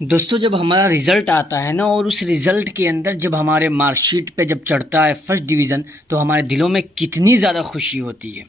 दोस्तों, जब हमारा रिज़ल्ट आता है ना और उस रिज़ल्ट के अंदर जब हमारे मार्कशीट पे जब चढ़ता है फर्स्ट डिवीज़न, तो हमारे दिलों में कितनी ज़्यादा खुशी होती है।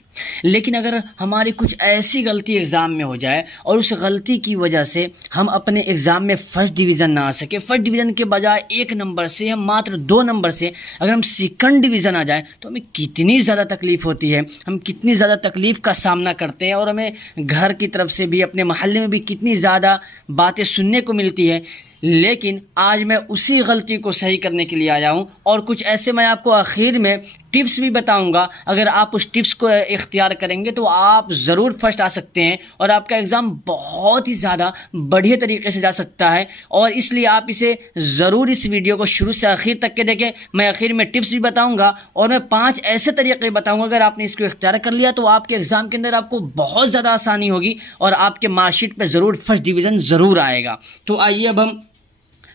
लेकिन अगर हमारी कुछ ऐसी गलती एग्ज़ाम में हो जाए और उस गलती की वजह से हम अपने एग्ज़ाम में फर्स्ट डिवीज़न ना आ सके, फर्स्ट डिवीज़न के बजाय 1 नंबर से या मात्र 2 नंबर से अगर हम सेकंड डिवीज़न आ जाए, तो हमें कितनी ज़्यादा तकलीफ़ होती है, हम कितनी ज़्यादा तकलीफ़ का सामना करते हैं और हमें घर की तरफ से भी, अपने मोहल्ले में भी कितनी ज़्यादा बातें सुनने को मिलती है। लेकिन आज मैं उसी गलती को सही करने के लिए आया हूँ और कुछ ऐसे मैं आपको आखिर में टिप्स भी बताऊंगा। अगर आप उस टिप्स को इख्तियार करेंगे तो आप ज़रूर फर्स्ट आ सकते हैं और आपका एग्ज़ाम बहुत ही ज़्यादा बढ़िया तरीके से जा सकता है। और इसलिए आप इसे ज़रूर इस वीडियो को शुरू से आखिर तक के देखें। मैं आखिर में टिप्स भी बताऊंगा और मैं 5 ऐसे तरीके बताऊंगा, अगर आपने इसको इख्तियार कर लिया तो आपके एग्ज़ाम के अंदर आपको बहुत ज़्यादा आसानी होगी और आपके मार्कशीट पर ज़रूर फर्स्ट डिवीज़न ज़रूर आएगा। तो आइए अब हम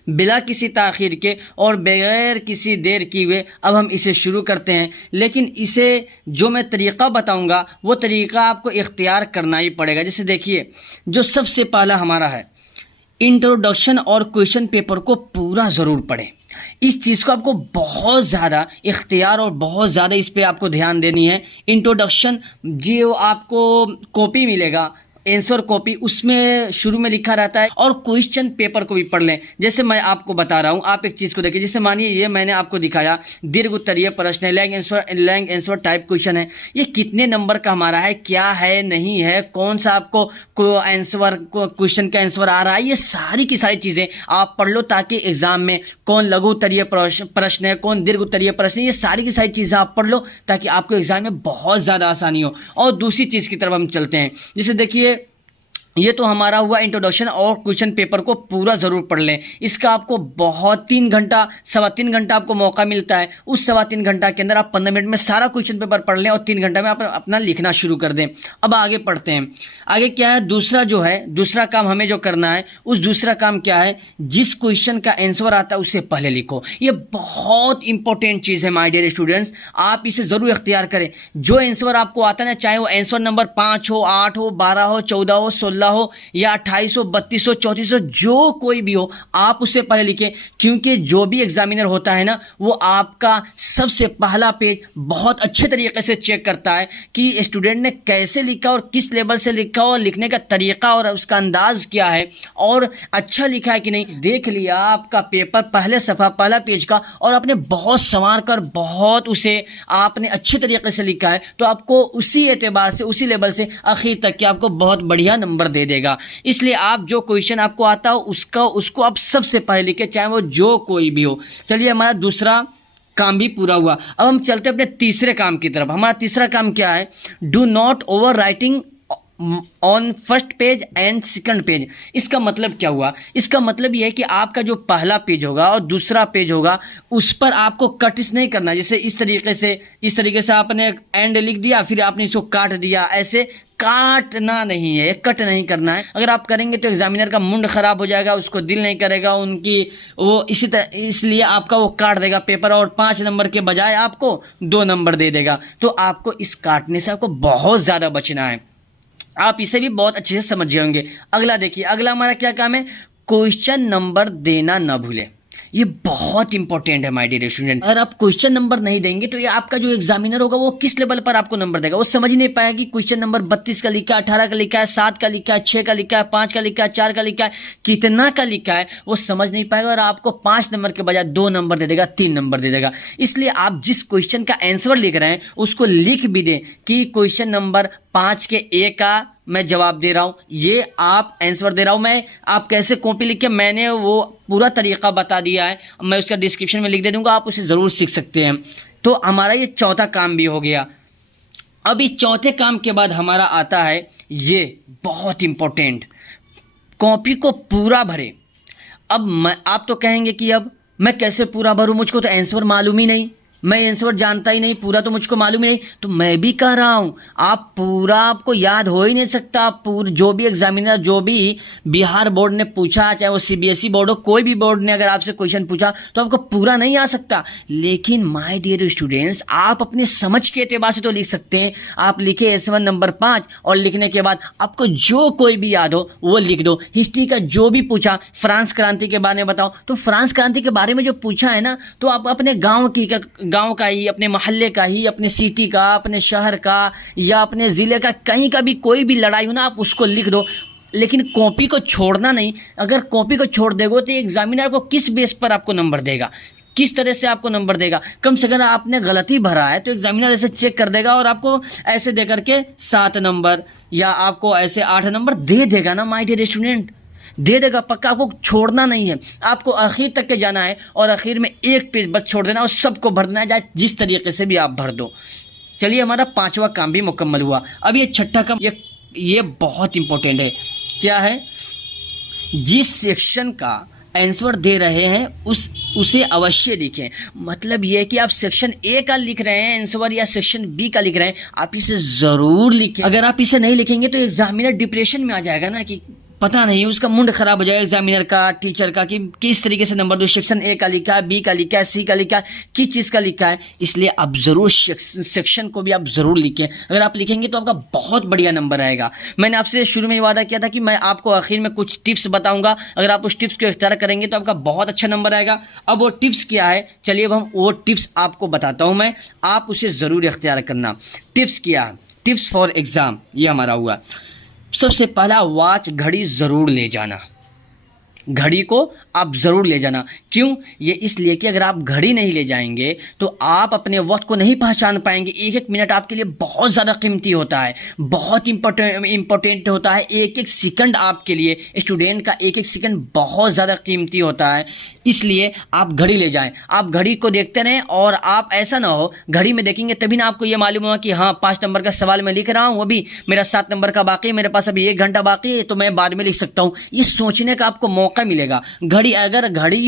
बिला किसी ताख़ीर के और बगैर किसी देर किए हुए अब हम इसे शुरू करते हैं। लेकिन इसे जो मैं तरीक़ा बताऊंगा वो तरीक़ा आपको इख्तियार करना ही पड़ेगा। जैसे देखिए, जो सबसे पहला हमारा है, इंट्रोडक्शन और क्वेश्चन पेपर को पूरा ज़रूर पढ़ें। इस चीज़ को आपको बहुत ज़्यादा इख्तियार और बहुत ज़्यादा इस पर आपको ध्यान देनी है। इंट्रोडक्शन जो आपको कॉपी मिलेगा, आंसर कॉपी, उसमें शुरू में लिखा रहता है। और क्वेश्चन पेपर को भी पढ़ लें। जैसे मैं आपको बता रहा हूँ, आप एक चीज़ को देखिए। जैसे मानिए ये मैंने आपको दिखाया दीर्घ उत्तरीय प्रश्न है, लैंग आंसर टाइप क्वेश्चन है। ये कितने नंबर का हमारा है, क्या है, नहीं है, कौन सा आपको आंसर क्वेश्चन का आंसर आ रहा है, ये सारी की सारी चीज़ें आप पढ़ लो ताकि एग्जाम में कौन लघु उत्तरीय प्रश्न है, कौन दीर्घ उत्तरीय प्रश्न है, ये सारी की सारी चीज़ें आप पढ़ लो ताकि आपको एग्जाम में बहुत ज़्यादा आसानी हो। और दूसरी चीज़ की तरफ हम चलते हैं। जैसे देखिए, ये तो हमारा हुआ इंट्रोडक्शन और क्वेश्चन पेपर को पूरा ज़रूर पढ़ लें। इसका आपको बहुत 3 घंटा, 3.25 घंटा आपको मौका मिलता है। उस 3.25 घंटा के अंदर आप 15 मिनट में सारा क्वेश्चन पेपर पढ़ लें और 3 घंटा में आप अपना लिखना शुरू कर दें। अब आगे पढ़ते हैं। आगे क्या है, दूसरा जो है, दूसरा काम हमें जो करना है, उस दूसरा काम क्या है, जिस क्वेश्चन का आंसर आता है उसे पहले लिखो। ये बहुत इंपॉर्टेंट चीज़ है माय डियर स्टूडेंट्स, आप इसे ज़रूर इख्तियार करें। जो आंसर आपको आता है ना, चाहे वो आंसर नंबर 5 हो, 8 हो, 12 हो, 14 हो, 16 हो या 28 हो, 32 हो, 34 हो, जो कोई भी हो, आप उससे पहले लिखें। क्योंकि जो भी एग्जामिनर होता है ना, वो आपका सबसे पहला पेज बहुत अच्छे तरीके से चेक करता है कि स्टूडेंट ने कैसे लिखा और किस लेवल से लिखा और लिखने का तरीका और उसका अंदाज क्या है और अच्छा लिखा है कि नहीं। देख लिया आपका पेपर, पहले सफ़ा, पहला पेज का, और आपने बहुत संवार कर, बहुत उसे आपने अच्छे तरीके से लिखा है, तो आपको उसी एतबार से, उसी लेवल से आखिर तक के आपको बहुत बढ़िया नंबर दे देगा। इसलिए आप जो क्वेश्चन आपको आता हो उसको आप सबसे पहले लिखें, चाहे वो जो कोई भी हो। चलिए, हमारा दूसरा काम भी पूरा हुआ। अब हम चलते हैं अपने तीसरे काम की तरफ। हमारा तीसरा काम क्या है, do not over writing on first page and second page. इसका मतलब क्या हुआ, इसका मतलब यह है कि आपका जो पहला पेज होगा और दूसरा पेज होगा, उस पर आपको कट नहीं करना। जैसे इस तरीके से आपने एंड लिख दिया, फिर आपने इसको काट दिया। ऐसे काटना नहीं है, कट नहीं करना है। अगर आप करेंगे तो एग्जामिनर का मूड खराब हो जाएगा, उसको दिल नहीं करेगा उनकी, वो इसी तरह, इसलिए आपका वो काट देगा पेपर और 5 नंबर के बजाय आपको 2 नंबर दे देगा। तो आपको इस काटने से आपको बहुत ज़्यादा बचना है। आप इसे भी बहुत अच्छे से समझ गए होंगे। अगला देखिए, अगला हमारा क्या काम है, क्वेश्चन नंबर देना ना भूलें। ये बहुत इंपॉर्टेंट है माय डियर स्टूडेंट। अगर आप क्वेश्चन नंबर नहीं देंगे तो ये आपका जो एग्जामिनर होगा वो किस लेवल पर आपको नंबर देगा, वो समझ नहीं पाएगा कि क्वेश्चन नंबर 32 का लिखा है, 18 का लिखा है, 7 का लिखा है, 6 का लिखा है, 5 का लिखा है, 4 का लिखा है, कितना का लिखा है, वो समझ नहीं पाएगा और आपको 5 नंबर के बजाय 2 नंबर दे देगा, 3 नंबर दे देगा। इसलिए आप जिस क्वेश्चन का आंसर लिख रहे हैं उसको लिख भी दें कि क्वेश्चन नंबर 5 के ए का मैं जवाब दे रहा हूँ, ये आप आंसर दे रहा हूँ। मैं आप कैसे कॉपी लिख के, मैंने वो पूरा तरीका बता दिया है, मैं उसका डिस्क्रिप्शन में लिख दे दूँगा, आप उसे ज़रूर सीख सकते हैं। तो हमारा ये चौथा काम भी हो गया। अब इस चौथे काम के बाद हमारा आता है ये बहुत इम्पोर्टेंट, कॉपी को पूरा भरें। अब आप तो कहेंगे कि अब मैं कैसे पूरा भरूँ, मुझको तो आंसर मालूम ही नहीं। मैं आंसर जानता ही नहीं, पूरा तो मुझको मालूम ही नहीं। तो मैं भी कह रहा हूँ आप पूरा आपको याद हो ही नहीं सकता। पूरा जो भी एग्जामिनर, जो भी बिहार बोर्ड ने पूछा, चाहे वो सीबीएसई बोर्ड हो, कोई भी बोर्ड ने अगर आपसे क्वेश्चन पूछा तो आपको पूरा नहीं आ सकता। लेकिन माय डियर स्टूडेंट्स, आप अपने समझ के एतबार से तो लिख सकते हैं। आप लिखे S1 नंबर 5 और लिखने के बाद आपको जो कोई भी याद हो वो लिख दो। हिस्ट्री का जो भी पूछा, फ्रांस क्रांति के बारे में बताओ, तो फ्रांस क्रांति के बारे में जो पूछा है ना, तो आप अपने गांव का ही, अपने मोहल्ले का ही, अपने सिटी का, अपने शहर का या अपने ज़िले का, कहीं का भी कोई भी लड़ाई हो ना, आप उसको लिख दो। लेकिन कॉपी को छोड़ना नहीं। अगर कॉपी को छोड़ देगो तो एग्जामिनर को किस बेस पर आपको नंबर देगा, किस तरह से आपको नंबर देगा। कम से कम आपने गलती भरा है तो एग्जामिनर ऐसे चेक कर देगा और आपको ऐसे दे करके 7 नंबर या आपको ऐसे 8 नंबर दे देगा ना माय डियर स्टूडेंट, दे देगा पक्का। आपको छोड़ना नहीं है, आपको आखिर तक के जाना है और आखिर में एक पेज बस छोड़ देना और सबको भर देना है, चाहे जिस तरीके से भी आप भर दो। चलिए, हमारा 5वां काम भी मुकम्मल हुआ। अब ये 6ठा काम, ये बहुत इंपॉर्टेंट है। क्या है? जिस सेक्शन का आंसर दे रहे हैं उसे अवश्य लिखें। मतलब ये है कि आप सेक्शन ए का लिख रहे हैं आंसर या सेक्शन बी का लिख रहे हैं, आप इसे ज़रूर लिखें। अगर आप इसे नहीं लिखेंगे तो एग्जामिनर डिप्रेशन में आ जाएगा ना, कि पता नहीं, उसका मूड खराब हो जाएगा एग्जामिनर का, टीचर का, कि किस तरीके से नंबर दो। सेक्शन ए का लिखा है, बी का लिखा है, सी का लिखा है, किस चीज़ का लिखा है। इसलिए आप ज़रूर सेक्शन को भी आप ज़रूर लिखें। अगर आप लिखेंगे तो आपका बहुत बढ़िया नंबर आएगा। मैंने आपसे शुरू में वादा किया था कि मैं आपको आखिर में कुछ टिप्स बताऊंगा, अगर आप उस टिप्स को इख्तियार करेंगे तो आपका बहुत अच्छा नंबर आएगा। अब वो टिप्स क्या है, चलिए अब हम वो टिप्स आपको बताता हूँ मैं, आप उसे ज़रूर इख्तियार करना। टिप्स क्या है? टिप्स फॉर एग्ज़ाम, ये हमारा हुआ। सबसे पहला, वॉच, घड़ी ज़रूर ले जाना। घड़ी को आप ज़रूर ले जाना। क्यों? ये इसलिए कि अगर आप घड़ी नहीं ले जाएंगे तो आप अपने वक्त को नहीं पहचान पाएंगे। एक एक मिनट आपके लिए बहुत ज़्यादा कीमती होता है, बहुत इंपॉर्टेंट होता है। एक एक सेकंड आपके लिए, स्टूडेंट का एक एक सेकंड बहुत ज़्यादा कीमती होता है। इसलिए आप घड़ी ले जाएं। आप घड़ी को देखते रहें और आप ऐसा ना हो, घड़ी में देखेंगे तभी ना आपको ये मालूम होगा कि हाँ 5 नंबर का सवाल मैं लिख रहा हूँ, वो भी मेरा 7 नंबर का बाकी है, मेरे पास अभी 1 घंटा बाकी है तो मैं बाद में लिख सकता हूँ। ये सोचने का आपको मौका मिलेगा। घड़ी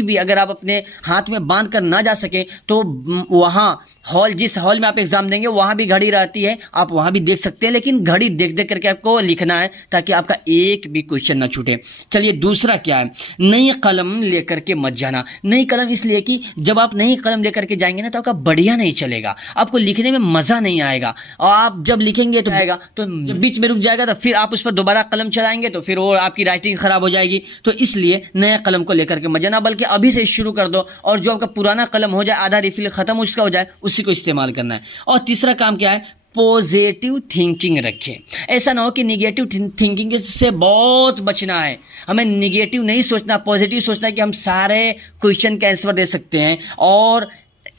भी अगर आप अपने हाथ में बांध कर ना जा सके तो वहाँ जिस हॉल में आप एग्जाम देंगे वहाँ भी घड़ी रहती है, आप वहाँ भी देख सकते हैं। लेकिन घड़ी देख देख करके आपको लिखना है ताकि आपका एक भी क्वेश्चन ना छूटे। चलिए, दूसरा क्या है? नई कलम लेकर के मत जाना। नई कलम इसलिए कि जब आप नई कलम लेकर के जाएंगे ना तो आपका बढ़िया नहीं चलेगा, आपको लिखने में मज़ा नहीं आएगा। और आप जब लिखेंगे तो आएगा तो बीच में रुक जाएगा, तो फिर आप उस पर दोबारा कलम चलाएंगे तो फिर वो आपकी राइटिंग ख़राब हो जाएगी। तो इसलिए नया कलम को लेकर के मत जाना, बल्कि अभी से शुरू कर दो और जो आपका पुराना कलम हो जाए, आधा रिफिल ख़त्म उसका हो जाए, उसी को इस्तेमाल करना है। और तीसरा काम क्या है? पॉजिटिव थिंकिंग रखें। ऐसा ना हो कि निगेटिव थिंकिंग से बहुत बचना है। हमें निगेटिव नहीं सोचना, पॉजिटिव सोचना है कि हम सारे क्वेश्चन के आंसर दे सकते हैं। और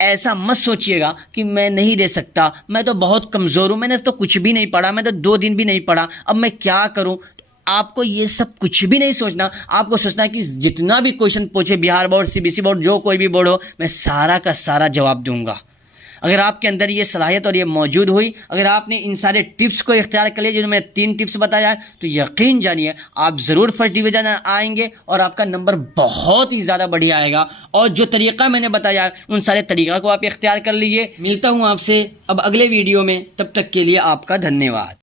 ऐसा मत सोचिएगा कि मैं नहीं दे सकता, मैं तो बहुत कमज़ोर हूँ, मैंने तो कुछ भी नहीं पढ़ा, मैं तो 2 दिन भी नहीं पढ़ा, अब मैं क्या करूँ। आपको ये सब कुछ भी नहीं सोचना। आपको सोचना है कि जितना भी क्वेश्चन पूछे बिहार बोर्ड, सीबीएसई बोर्ड, जो कोई भी बोर्ड हो, मैं सारा का सारा जवाब दूंगा। अगर आपके अंदर ये सलाहियत और ये मौजूद हुई, अगर आपने इन सारे टिप्स को इख्तियार कर लिया जो मैंने 3 टिप्स बताया है, तो यकीन जानिए आप ज़रूर फर्स्ट डिवीज़न आएंगे और आपका नंबर बहुत ही ज़्यादा बढ़िया आएगा। और जो तरीक़ा मैंने बताया उन सारे तरीक़ा को आप इख्तियार कर लीजिए। मिलता हूँ आपसे अब अगले वीडियो में, तब तक के लिए आपका धन्यवाद।